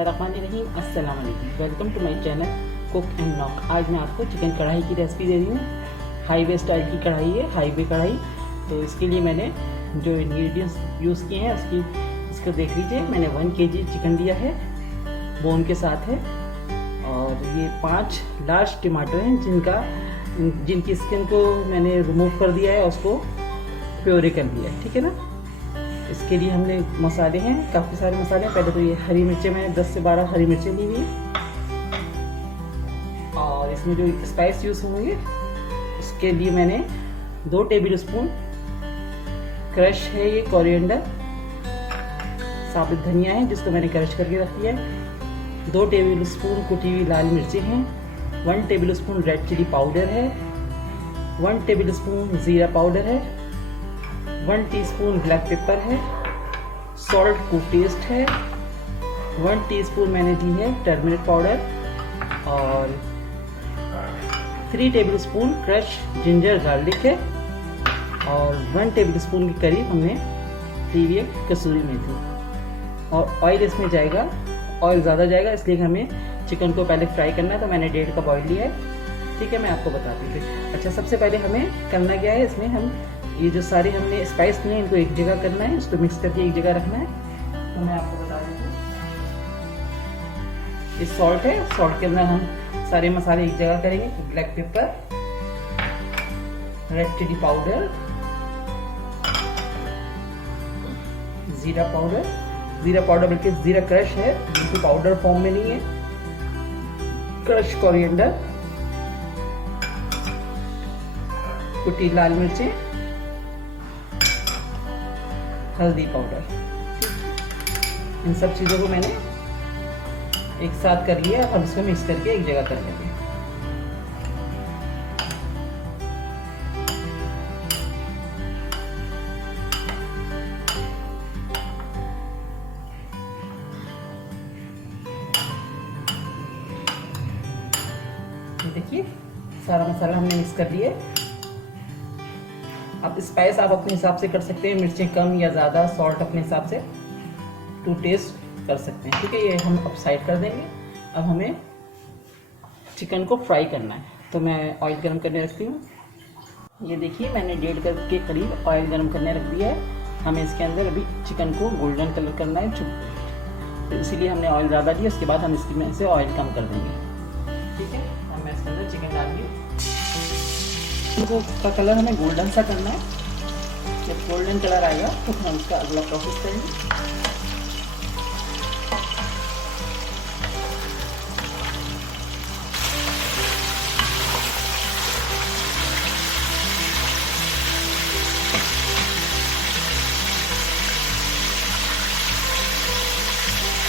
बिस्मिल्लाहिर्रहमानिर्रहीम। अस्सलाम वालेकुम। Welcome to my channel Cook and Knock. आज मैं आपको चिकन कढ़ाई की रेसिपी दे रही हूँ। हाईवे स्टाइल की कढ़ाई है, हाईवे कढ़ाई। तो इसके लिए मैंने जो इंग्रेडिएंट्स यूज़ किए हैं इसको देख लीजिए। मैंने 1 kg चिकन लिया है, बोन के साथ है। और ये 5 लार्ज टमाटर हैं जिनकी स्किन को मैंने रिमूव कर दिया है, उसको प्योरे कर लिया है, ठीक है ना। इसके लिए हमने मसाले हैं, काफ़ी सारे मसाले हैं। पहले तो ये हरी मिर्चें, मैंने 10 से 12 हरी मिर्चें ली हुई है। और इसमें जो स्पाइस यूज़ होंगे उसके लिए मैंने 2 टेबल स्पून क्रश है, ये कोरिएंडर, साबुत धनिया है जिसको मैंने क्रश करके रख दिया है। 2 टेबल स्पून कुटी हुई लाल मिर्चें हैं। 1 tablespoon red chilli powder है। 1 टेबल स्पून ज़ीरा पाउडर है। 1 टीस्पून ब्लैक पेपर है। सॉल्ट टू टेस्ट है। 1 टीस्पून मैंने दी है टर्मरिक पाउडर। और 3 table spoon crush ginger garlic है। और 1 टेबल स्पून के करीब हमने दी हुई है कसूरी मेथी। और ऑयल इसमें जाएगा, ऑयल ज़्यादा जाएगा, इसलिए हमें चिकन को पहले फ्राई करना है। तो मैंने 1.5 कप ऑयल लिया है, ठीक है। मैं आपको बताती हूँ। अच्छा, सबसे पहले हमें करना क्या है, इसमें हम ये जो सारे हमने स्पाइस लिए इनको एक जगह करना है, इसको मिक्स करके एक जगह रखना है। तो मैं आपको बता देती हूँ, ये सॉल्ट है, सॉल्ट के अंदर हम सारे मसाले एक जगह करेंगे। Black pepper, red chilli powder, जीरा पाउडर, जीरा पाउडर बल्कि जीरा क्रश है, बिल्कुल पाउडर फॉर्म में नहीं है। क्रश कोरिएंडर, कुटी लाल मिर्चें, हल्दी पाउडर। इन सब चीज़ों को मैंने एक साथ कर लिया। अब इसको मिक्स करके एक जगह कर लेंगे। देखिए सारा मसाला हमने मिक्स कर लिया। अब स्पाइस आप अपने हिसाब से कर सकते हैं, मिर्चें कम या ज़्यादा, सॉल्ट अपने हिसाब से टू टेस्ट कर सकते हैं, ठीक है। ये हम अब साइड कर देंगे। अब हमें चिकन को फ्राई करना है, तो मैं ऑयल गरम करने रखती हूँ। ये देखिए मैंने 1.5 कप के करीब ऑयल गरम करने रख दिया है। हमें इसके अंदर अभी चिकन को गोल्डन कलर करना है, तो इसीलिए हमने ऑयल ज़्यादा लिया। उसके बाद हम इसकी में से ऑयल कम कर देंगे, ठीक है। अब मैं इसके अंदर चिकन डाल दी। का कलर हमें गोल्डन सा करना है। जब गोल्डन कलर आएगा तो हम उसका अगला प्रोसेस करेंगे।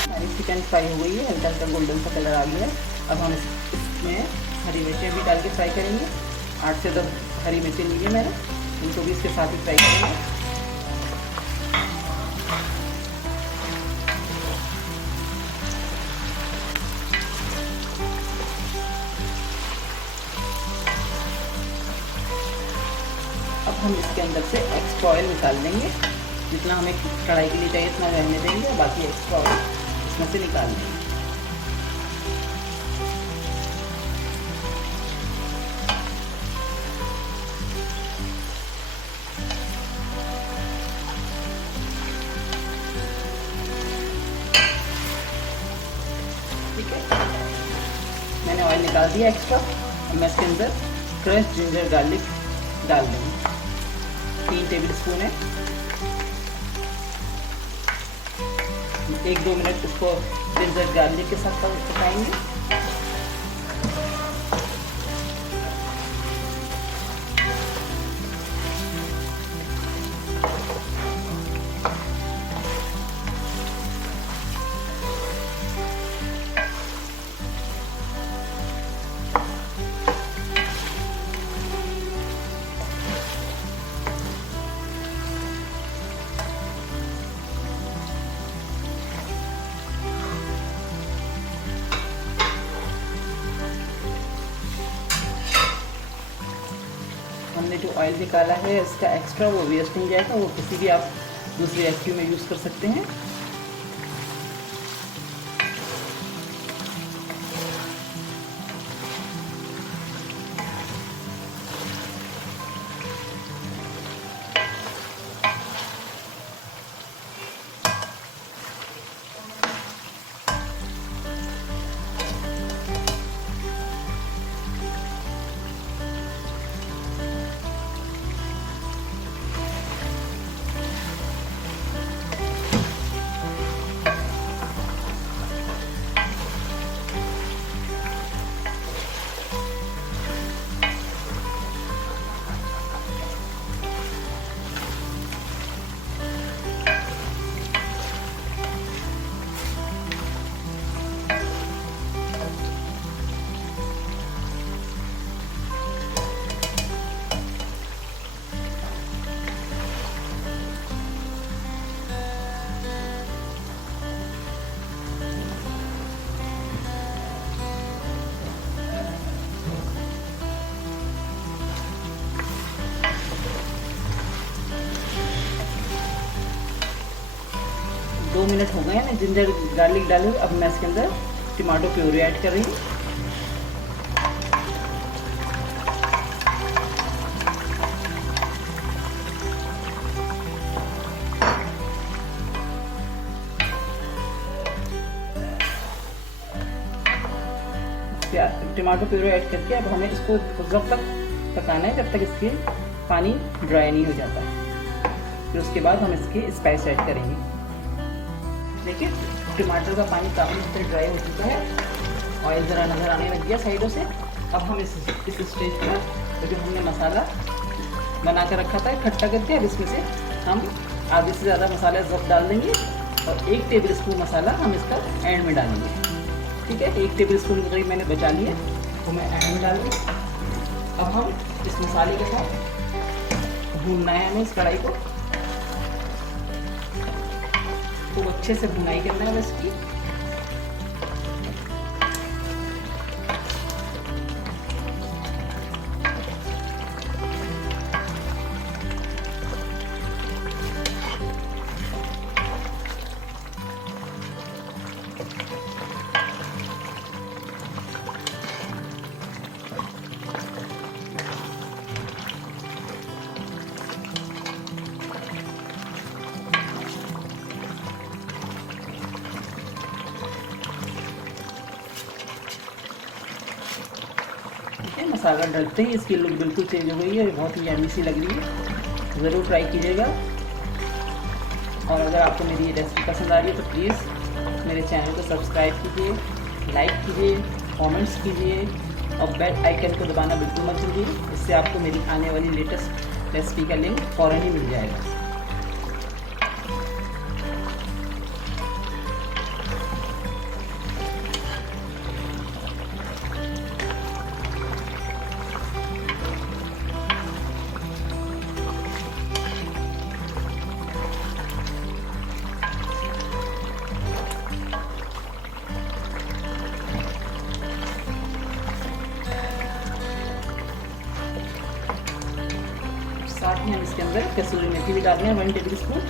हमारी चिकन फ्राई हो गई है, हल्का हल्का गोल्डन सा कलर आ गया है। अब हम इसमें हरी मिर्चें भी डाल के फ्राई करेंगे। 8 से 10 हरी मिर्चें ली है मैंने, इनको भी इसके साथ ही फ्राई करेंगे। अब हम इसके अंदर से एक्स्ट्रा ऑयल निकाल देंगे। जितना हमें कढ़ाई के लिए चाहिए इतना रहने देंगे, बाकी एक्स्ट्रा ऑयल इसमें से निकाल देंगे। मैंने ऑयल निकाल दिया एक्स्ट्रा। अब मैं इसके अंदर क्रश जिंजर गार्लिक डाल दूँगी। 3 टेबल स्पून है। 1-2 मिनट उसको जिंजर गार्लिक के साथ पकाएंगे। हमने जो ऑयल निकाला है इसका एक्स्ट्रा, वो वेस्ट नहीं जाएगा, वो किसी भी आप दूसरी रेसिपी में यूज़ कर सकते हैं। मिनट हो गए हैं, जिंजर गार्लिक डाले। अब मैं इसके अंदर टमाटो प्यूरी ऐड कर रही हूँ। टमाटो प्यूरी ऐड करके अब हमें इसको जब तक पकाना है जब तक इसके पानी ड्राई नहीं हो जाता। फिर उसके बाद हम इसके स्पाइस ऐड करेंगे। देखिए टमाटर का पानी काफ़ी हद तक ड्राई हो चुका है, ऑयल ज़रा नज़र आने लग गया साइडों से। अब हम इस स्टेज पर जो हमने मसाला बना कर रखा था इकट्ठा करके, अब इसमें से हम आधे से ज़्यादा मसाला जब डाल देंगे और 1 टेबल स्पून मसाला हम इसका एंड में डालेंगे। ठीक है, 1 टेबल स्पून करीब मैंने बचा लिया, तो मैं एंड में डालूँगी। अब हम इस मसाले के साथ भूनना है हमें इस कढ़ाई को, तो अच्छे से भुनाई करना है इसकी। मसाला डलते ही इसकी लुक बिल्कुल चेंज हो गई है, बहुत ही यम्मी सी लग रही है। ज़रूर ट्राई कीजिएगा, और अगर आपको मेरी ये रेसिपी पसंद आ रही है तो प्लीज़ मेरे चैनल को सब्सक्राइब कीजिए, लाइक कीजिए, कमेंट्स कीजिए और बेल आइकन को दबाना बिल्कुल मत भूलिए। इससे आपको मेरी आने वाली लेटेस्ट रेसिपी का लिंक फ़ौरन ही मिल जाएगा। साथ में हम इसके अंदर कसूरी मेथी भी डालते हैं 1 टेबल स्पून।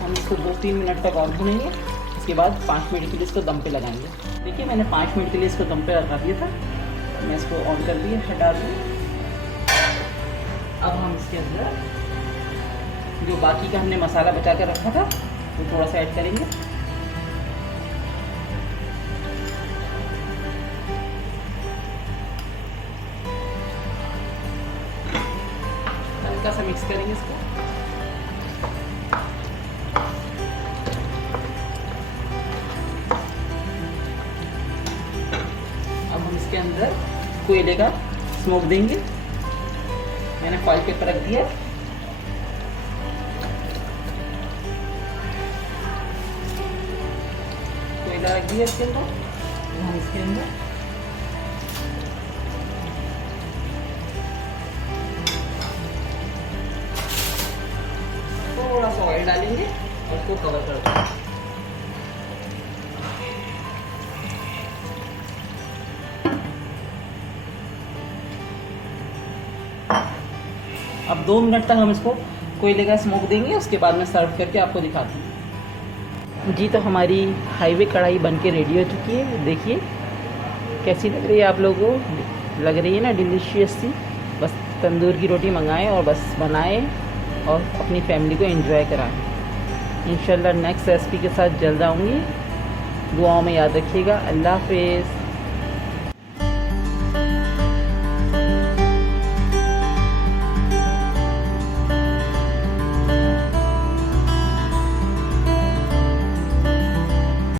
हम इसको 2-3 मिनट तक और भूनेंगे। इसके बाद 5 मिनट के लिए इसको दम पे लगाएंगे। देखिए मैंने 5 मिनट के लिए इसको दम पे लगा दिया था, मैं इसको ऑन कर दिया, हटा दिया। अब हम इसके अंदर जो बाकी का हमने मसाला बचा कर रखा था वो थोड़ा सा ऐड करेंगे। हल्का सा मिक्स करेंगे इसको। इसके अंदर कोयले का स्मोक देंगे। मैंने फॉइल पेपर रख दिया, कोयला रख दिया इसके अंदर। हम इसके अंदर थोड़ा सा ऑयल डालेंगे और उसको कवर कर देंगे। अब 2 मिनट तक हम इसको कोयले का स्मोक देंगे, उसके बाद में सर्व करके आपको दिखाती हूँ। जी तो हमारी हाईवे कढ़ाई बनके रेडी हो चुकी है। देखिए कैसी लग रही है आप लोगों को, लग रही है ना डिलीशियस सी। बस तंदूर की रोटी मंगाएं और बस बनाएं और अपनी फैमिली को एंजॉय कराएं। इंशाल्लाह नेक्स्ट रेसिपी के साथ जल्द आऊँगी। दुआओं में याद रखिएगा। अल्लाह हाफिज़।